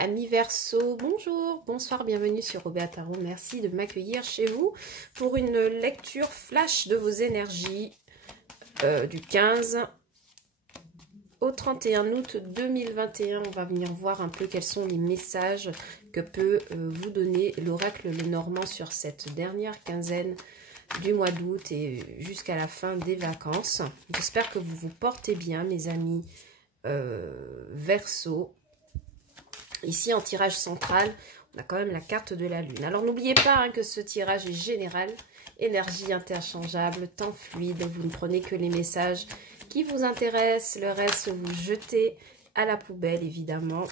Amis Verseau, bonjour, bonsoir, bienvenue sur Robert Tarot. Merci de m'accueillir chez vous pour une lecture flash de vos énergies du 15 au 31 août 2021. On va venir voir un peu quels sont les messages que peut vous donner l'oracle Lenormand sur cette dernière quinzaine du mois d'août et jusqu'à la fin des vacances. J'espère que vous vous portez bien, mes amis Verseau. Ici, en tirage central, on a quand même la carte de la Lune. Alors, n'oubliez pas que ce tirage est général. Énergie interchangeable, temps fluide. Vous ne prenez que les messages qui vous intéressent. Le reste, vous jetez à la poubelle, évidemment.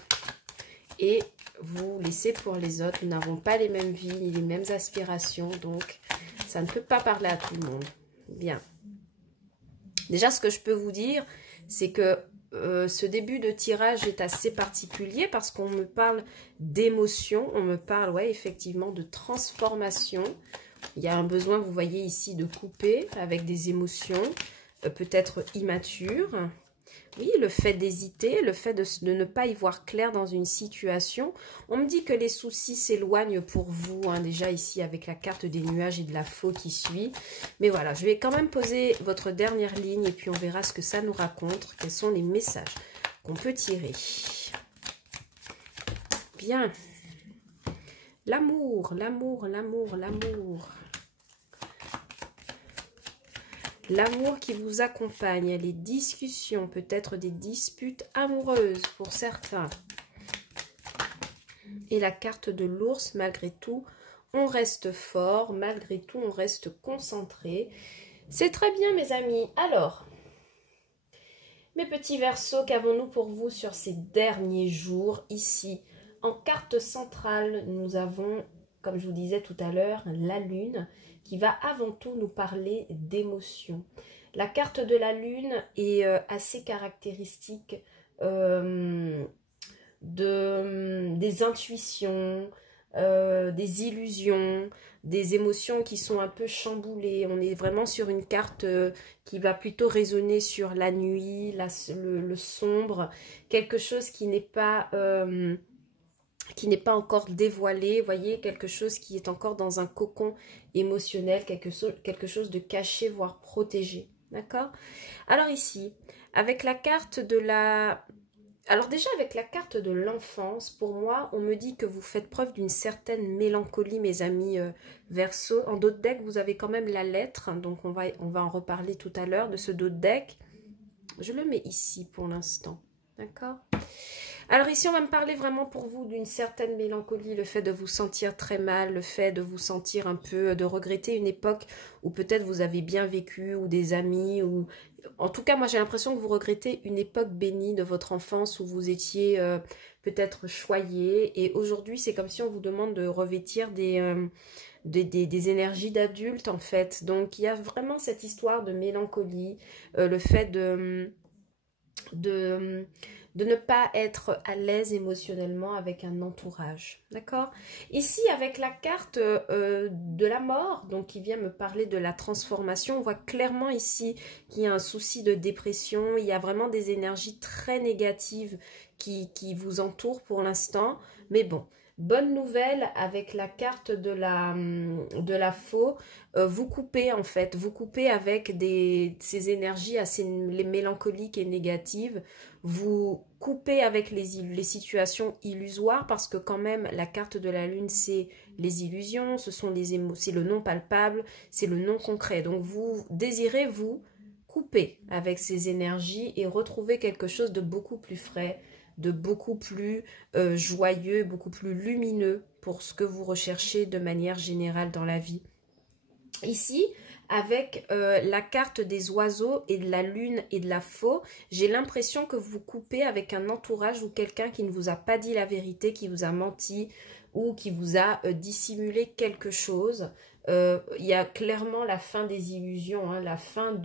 Et vous laissez pour les autres. Nous n'avons pas les mêmes vies, ni les mêmes aspirations. Donc, ça ne peut pas parler à tout le monde. Bien. Déjà, ce que je peux vous dire, c'est que ce début de tirage est assez particulier parce qu'on me parle d'émotion, on me parle, ouais, effectivement, de transformation. Il y a un besoin, vous voyez ici, de couper avec des émotions, peut-être immatures. Oui, le fait d'hésiter, le fait de ne pas y voir clair dans une situation. On me dit que les soucis s'éloignent pour vous, déjà ici avec la carte des nuages et de la faux qui suit. Mais voilà, je vais quand même poser votre dernière ligne et puis on verra ce que ça nous raconte, quels sont les messages qu'on peut tirer. Bien. L'amour, l'amour, l'amour, l'amour. L'amour qui vous accompagne, les discussions, peut-être des disputes amoureuses pour certains. Et la carte de l'ours, malgré tout, on reste fort, malgré tout, on reste concentré. C'est très bien, mes amis. Alors, mes petits Verseaux, qu'avons-nous pour vous sur ces derniers jours? Ici, en carte centrale, nous avons, comme je vous disais tout à l'heure, la Lune, qui va avant tout nous parler d'émotions. La carte de la Lune est assez caractéristique des intuitions, des illusions, des émotions qui sont un peu chamboulées. On est vraiment sur une carte qui va plutôt résonner sur la nuit, le sombre, quelque chose qui n'est pas encore dévoilé, voyez, quelque chose qui est encore dans un cocon émotionnel, quelque chose de caché, voire protégé, d'accord? Alors ici, avec la carte de la... Alors déjà, avec la carte de l'enfance, pour moi, on me dit que vous faites preuve d'une certaine mélancolie, mes amis Verseau. En dos de deck, vous avez quand même la lettre, donc on va en reparler tout à l'heure de ce dos de deck. Je le mets ici pour l'instant, d'accord? Alors ici, on va me parler vraiment pour vous d'une certaine mélancolie, le fait de vous sentir très mal, le fait de vous sentir un peu, de regretter une époque où peut-être vous avez bien vécu, ou des amis, ou... En tout cas, moi j'ai l'impression que vous regrettez une époque bénie de votre enfance où vous étiez peut-être choyé. Et aujourd'hui, c'est comme si on vous demande de revêtir des énergies d'adulte en fait. Donc il y a vraiment cette histoire de mélancolie, le fait de ne pas être à l'aise émotionnellement avec un entourage, d'accord? Ici, avec la carte de la mort, donc qui vient me parler de la transformation, on voit clairement ici qu'il y a un souci de dépression, il y a vraiment des énergies très négatives qui vous entourent pour l'instant, mais bon. Bonne nouvelle, avec la carte de la faux, vous coupez en fait, vous coupez avec ces énergies assez mélancoliques et négatives, vous coupez avec les situations illusoires parce que quand même la carte de la Lune c'est les illusions, ce sont les émotions, c'est le non palpable, c'est le non concret. Donc vous désirez vous couper avec ces énergies et retrouver quelque chose de beaucoup plus frais, de beaucoup plus joyeux, beaucoup plus lumineux pour ce que vous recherchez de manière générale dans la vie. Ici, avec la carte des oiseaux et de la lune et de la faux, j'ai l'impression que vous coupez avec un entourage ou quelqu'un qui ne vous a pas dit la vérité, qui vous a menti ou qui vous a dissimulé quelque chose. Il y a clairement la fin des illusions, la fin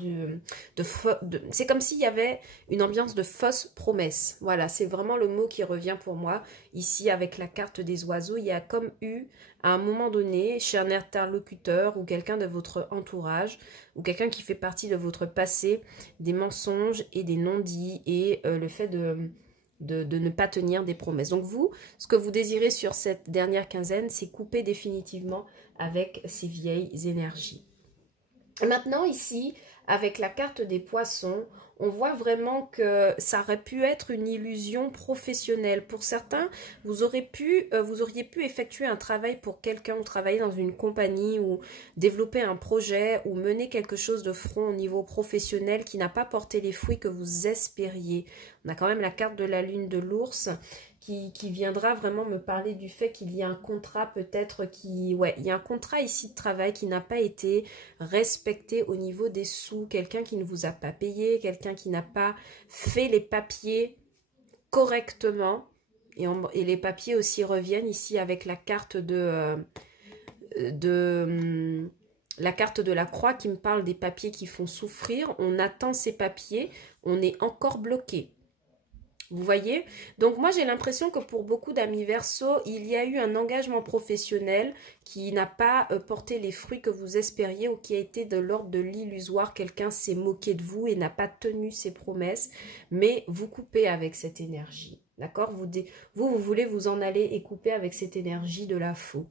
c'est comme s'il y avait une ambiance de fausse promesse. Voilà, c'est vraiment le mot qui revient pour moi. Ici, avec la carte des oiseaux, il y a comme eu, à un moment donné, chez un interlocuteur ou quelqu'un de votre entourage, ou quelqu'un qui fait partie de votre passé, des mensonges et des non-dits, et le fait de ne pas tenir des promesses. Donc vous, ce que vous désirez sur cette dernière quinzaine, c'est couper définitivement avec ces vieilles énergies. Maintenant ici, avec la carte des poissons, on voit vraiment que ça aurait pu être une illusion professionnelle. Pour certains, vous auriez pu effectuer un travail pour quelqu'un ou travailler dans une compagnie ou développer un projet ou mener quelque chose de front au niveau professionnel qui n'a pas porté les fruits que vous espériez. On a quand même la carte de la lune de l'ours qui viendra vraiment me parler du fait qu'il y a un contrat peut-être il y a un contrat ici de travail qui n'a pas été respecté au niveau des sous, quelqu'un qui ne vous a pas payé, quelqu'un qui n'a pas fait les papiers correctement, et les papiers aussi reviennent ici avec la carte la carte de la croix qui me parle des papiers qui font souffrir. On attend ces papiers, on est encore bloqué. Vous voyez? Donc moi j'ai l'impression que pour beaucoup d'amis Verseau, il y a eu un engagement professionnel qui n'a pas porté les fruits que vous espériez ou qui a été de l'ordre de l'illusoire. Quelqu'un s'est moqué de vous et n'a pas tenu ses promesses, mais vous coupez avec cette énergie. D'accord? Vous voulez vous en aller et couper avec cette énergie de la faux.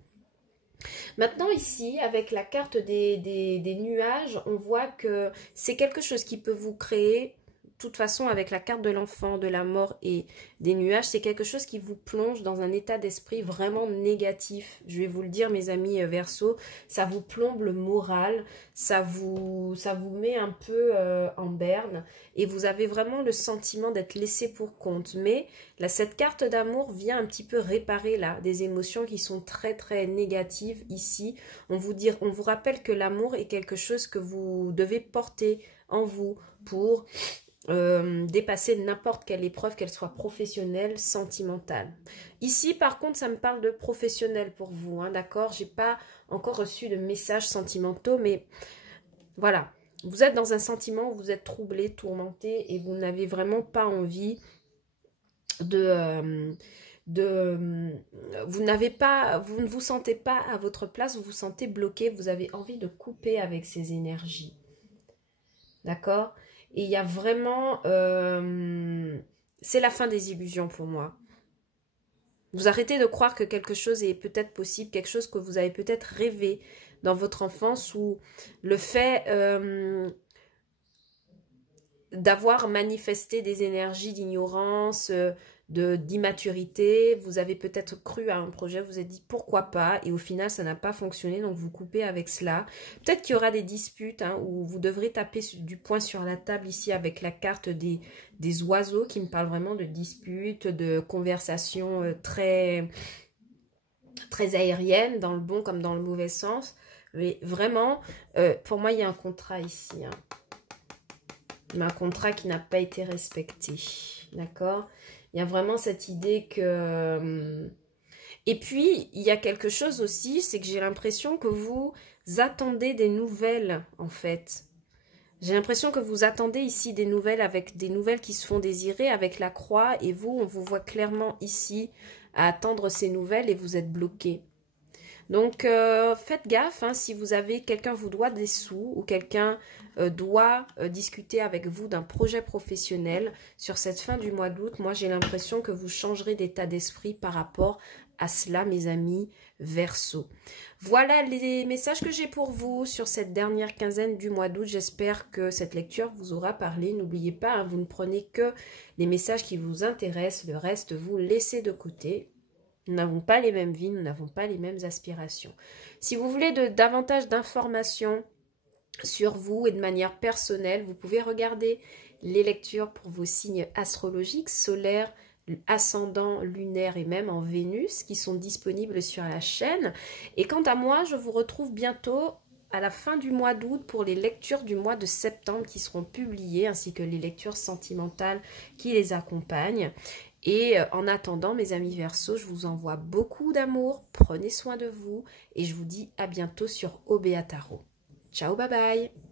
Maintenant ici, avec la carte des nuages, on voit que c'est quelque chose qui peut vous créer. De toute façon, avec la carte de l'enfant, de la mort et des nuages, c'est quelque chose qui vous plonge dans un état d'esprit vraiment négatif. Je vais vous le dire, mes amis Verseau, ça vous plombe le moral, ça vous met un peu en berne et vous avez vraiment le sentiment d'être laissé pour compte. Mais là, cette carte d'amour vient un petit peu réparer là des émotions qui sont très très négatives ici. On vous rappelle que l'amour est quelque chose que vous devez porter en vous pour dépasser n'importe quelle épreuve, qu'elle soit professionnelle, sentimentale. Ici, par contre, ça me parle de professionnel pour vous, hein, d'accord? J'ai pas encore reçu de messages sentimentaux, mais voilà. Vous êtes dans un sentiment où vous êtes troublé, tourmenté, et vous n'avez vraiment pas envie vous ne vous sentez pas à votre place, vous vous sentez bloqué, vous avez envie de couper avec ces énergies. D'accord? Et il y a vraiment... c'est la fin des illusions pour moi. Vous arrêtez de croire que quelque chose est peut-être possible, quelque chose que vous avez peut-être rêvé dans votre enfance, ou le fait d'avoir manifesté des énergies d'ignorance, d'immaturité. Vous avez peut-être cru à un projet, vous vous êtes dit pourquoi pas, et au final ça n'a pas fonctionné, donc vous coupez avec cela. Peut-être qu'il y aura des disputes, hein, où vous devrez taper du poing sur la table ici avec la carte des oiseaux qui me parle vraiment de disputes, de conversations très aériennes, dans le bon comme dans le mauvais sens. Mais vraiment, pour moi il y a un contrat ici, hein. Mais un contrat qui n'a pas été respecté, d'accord? Il y a vraiment cette idée que... Et puis, il y a quelque chose aussi, c'est que j'ai l'impression que vous attendez des nouvelles, en fait. J'ai l'impression que vous attendez ici des nouvelles, avec des nouvelles qui se font désirer, avec la croix, et vous, on vous voit clairement ici à attendre ces nouvelles et vous êtes bloqué. Donc, faites gaffe, hein, si vous avez, quelqu'un vous doit des sous ou quelqu'un doit discuter avec vous d'un projet professionnel sur cette fin du mois d'août. Moi, j'ai l'impression que vous changerez d'état d'esprit par rapport à cela, mes amis Verseau. Voilà les messages que j'ai pour vous sur cette dernière quinzaine du mois d'août. J'espère que cette lecture vous aura parlé. N'oubliez pas, hein, vous ne prenez que les messages qui vous intéressent. Le reste, vous laissez de côté. Nous n'avons pas les mêmes vies, nous n'avons pas les mêmes aspirations. Si vous voulez davantage d'informations sur vous et de manière personnelle, vous pouvez regarder les lectures pour vos signes astrologiques, solaires, ascendant, lunaire et même en Vénus, qui sont disponibles sur la chaîne. Et quant à moi, je vous retrouve bientôt à la fin du mois d'août pour les lectures du mois de septembre qui seront publiées, ainsi que les lectures sentimentales qui les accompagnent. Et en attendant, mes amis Verseau, je vous envoie beaucoup d'amour, prenez soin de vous et je vous dis à bientôt sur Obéa Tarot. Ciao, bye bye!